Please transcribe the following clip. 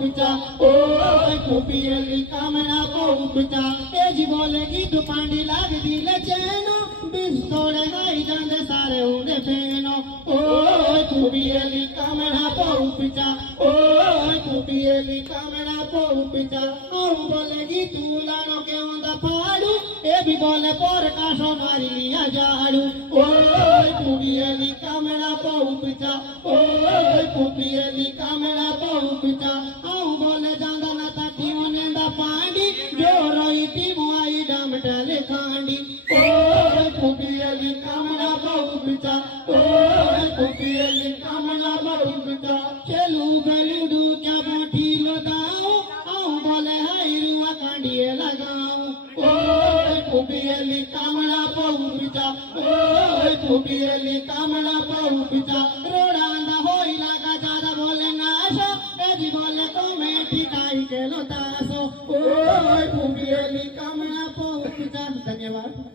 पिचा ओ कुपियली कामना पाऊ पिचा ए जी बोलेगी तू पांडी लाग दिले चैनो बिस्तोड़े गाई जांदे सारे होंगे फेनो ओ कुपियली कामना पाऊ पिचा ओ कुपियली कामना पाऊ पिचा ओ बोलेगी तू लानो के होंदा फाड़ू ए भी बोले पोर काशो मारी लिया जाड़ू ओ कुपियली कामना पाऊ पिचा ओ कुपियली कामना पाऊ पिचा आऊ बोले जांदा ना ताती ओनेंदा पांडी जो रोई टी मुआई डाम टले खांडी ओ कुपियली कामना पाऊ पिचा ओ कुपियली कामना पाऊ पिचा चलू गलुडू क्या बोठी लगाओ आऊ बोले हाय रुआ कांडिए लगाओ ओ कुपियली कामना पाऊ पिचा ओ कुपियली कामना पाऊ पिचा रोडांदा होई लगा ज्यादा बोले नाशो एजी बोले तो मैं ठिकाई के लो तासो ओ कुपियली कामना पाऊ पिचा। धन्यवाद।